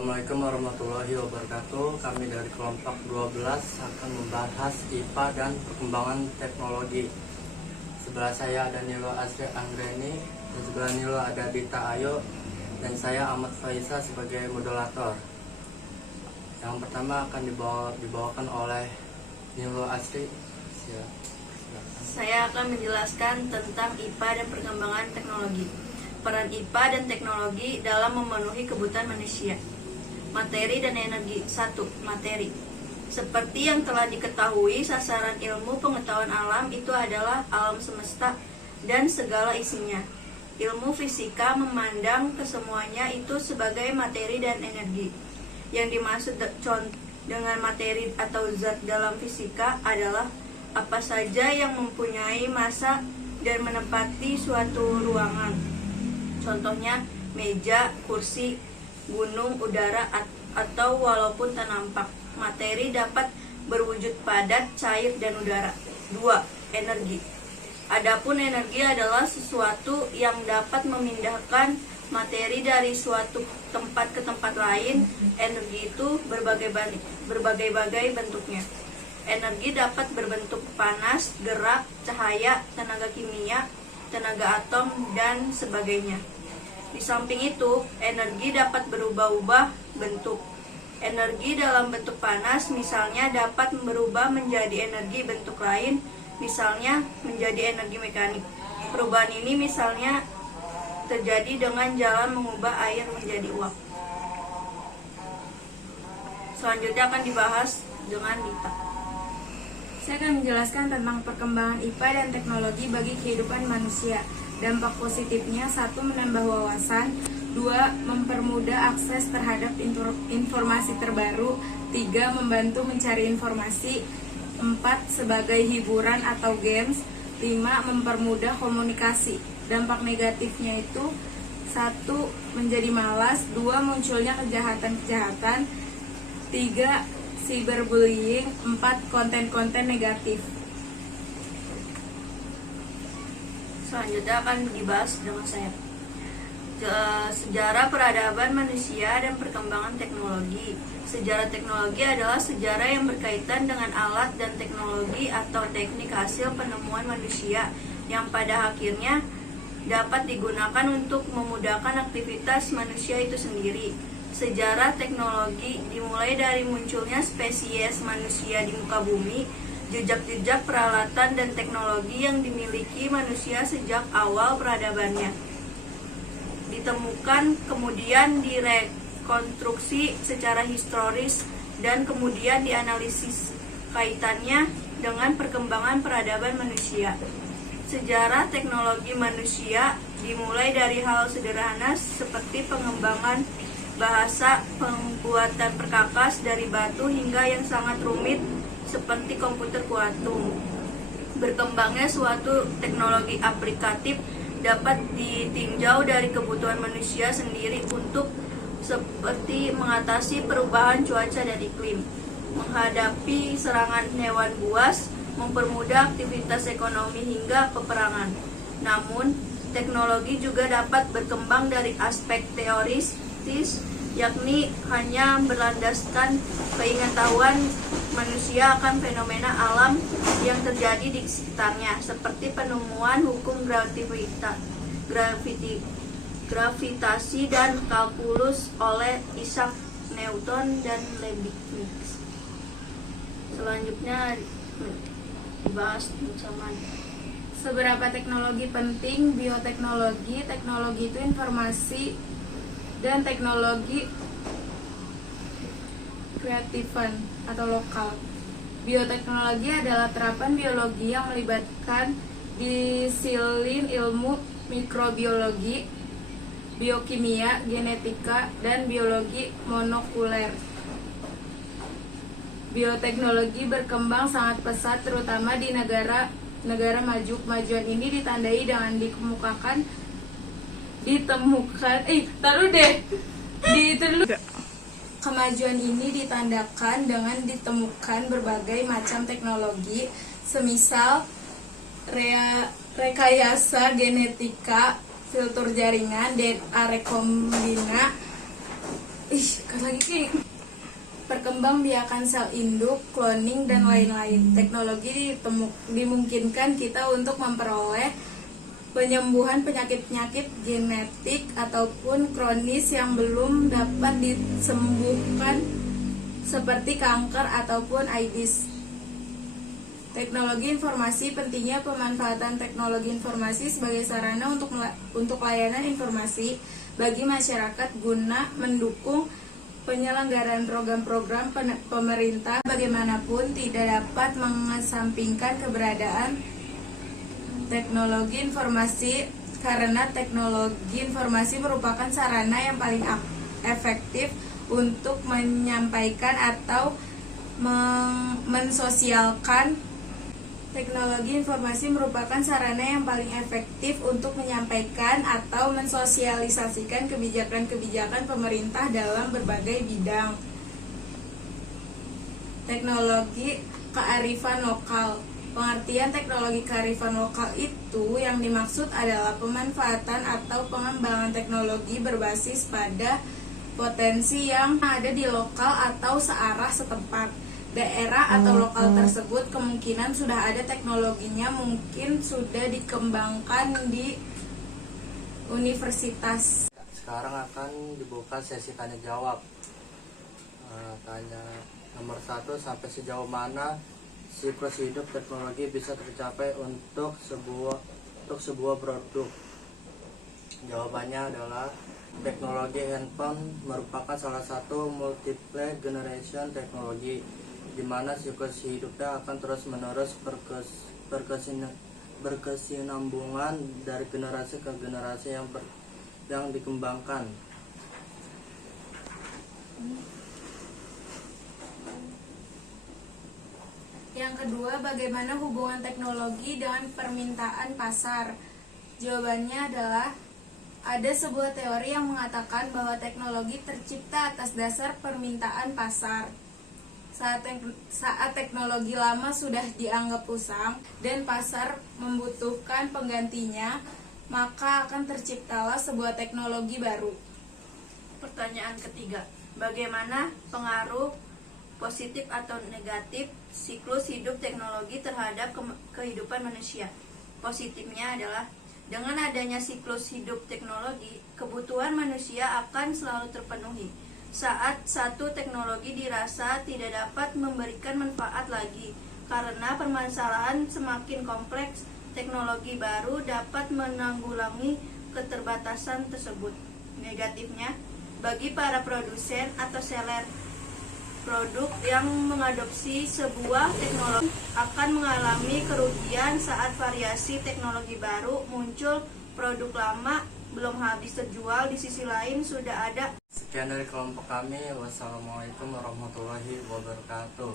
Assalamualaikum warahmatullahi wabarakatuh. Kami dari kelompok 12 akan membahas IPA dan perkembangan teknologi. Sebelah saya ada Nilo Asri Anggreni, dan sebelah Nilo ada Dita Ayo, dan saya Ahmad Faisa sebagai moderator. Yang pertama akan dibawakan oleh Nilo Asri. Silakan. Saya akan menjelaskan tentang IPA dan perkembangan teknologi. Peran IPA dan teknologi dalam memenuhi kebutuhan manusia. Materi dan energi. 1. Materi. Seperti yang telah diketahui, sasaran ilmu pengetahuan alam itu adalah alam semesta dan segala isinya. Ilmu fisika memandang kesemuanya itu sebagai materi dan energi. Yang dimaksud dengan materi atau zat dalam fisika adalah apa saja yang mempunyai massa dan menempati suatu ruangan. Contohnya meja, kursi, gunung, udara, atau walaupun tak nampak. Materi dapat berwujud padat, cair, dan udara. 2. Energi. Adapun energi adalah sesuatu yang dapat memindahkan materi dari suatu tempat ke tempat lain. Energi itu berbagai-bagai bentuknya. Energi dapat berbentuk panas, gerak, cahaya, tenaga kimia, tenaga atom, dan sebagainya. Di samping itu, energi dapat berubah-ubah bentuk. Energi dalam bentuk panas misalnya dapat berubah menjadi energi bentuk lain, misalnya menjadi energi mekanik. Perubahan ini misalnya terjadi dengan jalan mengubah air menjadi uap. Selanjutnya akan dibahas dengan Dita. Saya akan menjelaskan tentang perkembangan IPA dan teknologi bagi kehidupan manusia. Dampak positifnya: 1. Menambah wawasan. 2. Mempermudah akses terhadap informasi terbaru. 3. Membantu mencari informasi. 4. Sebagai hiburan atau games. 5. Mempermudah komunikasi. Dampak negatifnya itu: 1. Menjadi malas. 2. Munculnya kejahatan-kejahatan. 3. Cyberbullying. 4. Konten-konten negatif. Selanjutnya akan dibahas dengan saya. Sejarah peradaban manusia dan perkembangan teknologi. Sejarah teknologi adalah sejarah yang berkaitan dengan alat dan teknologi atau teknik hasil penemuan manusia yang pada akhirnya dapat digunakan untuk memudahkan aktivitas manusia itu sendiri. Sejarah teknologi dimulai dari munculnya spesies manusia di muka bumi, jejak-jejak peralatan dan teknologi yang dimiliki manusia sejak awal peradabannya ditemukan, kemudian direkonstruksi secara historis, dan kemudian dianalisis kaitannya dengan perkembangan peradaban manusia. Sejarah teknologi manusia dimulai dari hal sederhana seperti pengembangan bahasa, pembuatan perkakas dari batu, hingga yang sangat rumit seperti komputer kuantum. Berkembangnya suatu teknologi aplikatif dapat ditinjau dari kebutuhan manusia sendiri untuk seperti mengatasi perubahan cuaca dan iklim, menghadapi serangan hewan buas, mempermudah aktivitas ekonomi hingga peperangan. Namun, teknologi juga dapat berkembang dari aspek teoris, yakni hanya berlandaskan pengetahuan manusia akan fenomena alam yang terjadi di sekitarnya, seperti penemuan hukum gravitasi dan kalkulus oleh Isaac Newton dan Leibniz. Selanjutnya dibahas bersama. Seberapa teknologi penting? Bioteknologi. Teknologi itu informasi dan teknologi kreatifan atau lokal. Bioteknologi adalah terapan biologi yang melibatkan disiplin ilmu mikrobiologi, biokimia, genetika, dan biologi molekuler. Bioteknologi berkembang sangat pesat terutama di negara maju. Kemajuan ini ditandai dengan Kemajuan ini ditandakan dengan ditemukan berbagai macam teknologi, semisal rekayasa genetika, filter jaringan, DNA rekombina, Perkembangbiakan sel induk, cloning, dan lain-lain. Teknologi dimungkinkan kita untuk memperoleh penyembuhan penyakit-penyakit genetik ataupun kronis yang belum dapat disembuhkan seperti kanker ataupun AIDS. Teknologi informasi. Pentingnya pemanfaatan teknologi informasi sebagai sarana untuk layanan informasi bagi masyarakat guna mendukung penyelenggaraan program-program pemerintah. Bagaimanapun tidak dapat mengesampingkan keberadaan teknologi informasi, karena teknologi informasi merupakan sarana yang paling efektif untuk menyampaikan atau mensosialkan. Teknologi informasi merupakan sarana yang paling efektif untuk menyampaikan atau mensosialisasikan kebijakan-kebijakan pemerintah dalam berbagai bidang. Teknologi kearifan lokal. Pengertian teknologi kearifan lokal itu yang dimaksud adalah pemanfaatan atau pengembangan teknologi berbasis pada potensi yang ada di lokal atau searah setempat. Daerah atau lokal tersebut kemungkinan sudah ada teknologinya, mungkin sudah dikembangkan di universitas. Sekarang akan dibuka sesi tanya jawab. Tanya nomor 1, sampai sejauh mana siklus hidup teknologi bisa tercapai untuk sebuah produk? Jawabannya adalah teknologi handphone merupakan salah satu multiple generation teknologi, di mana siklus hidupnya akan terus-menerus berkesinambungan dari generasi ke generasi yang dikembangkan. Yang kedua, bagaimana hubungan teknologi dengan permintaan pasar? Jawabannya adalah ada sebuah teori yang mengatakan bahwa teknologi tercipta atas dasar permintaan pasar. Saat teknologi lama sudah dianggap usang dan pasar membutuhkan penggantinya, maka akan terciptalah sebuah teknologi baru. Pertanyaan ketiga, bagaimana pengaruh positif atau negatif siklus hidup teknologi terhadap kehidupan manusia? Positifnya adalah dengan adanya siklus hidup teknologi, kebutuhan manusia akan selalu terpenuhi. Saat satu teknologi dirasa tidak dapat memberikan manfaat lagi karena permasalahan semakin kompleks, teknologi baru dapat menanggulangi keterbatasan tersebut. Negatifnya, bagi para produsen atau seller produk yang mengadopsi sebuah teknologi akan mengalami kerugian saat variasi teknologi baru muncul, produk lama belum habis terjual, di sisi lain sudah ada. Sekian dari kelompok kami. Wassalamualaikum warahmatullahi wabarakatuh.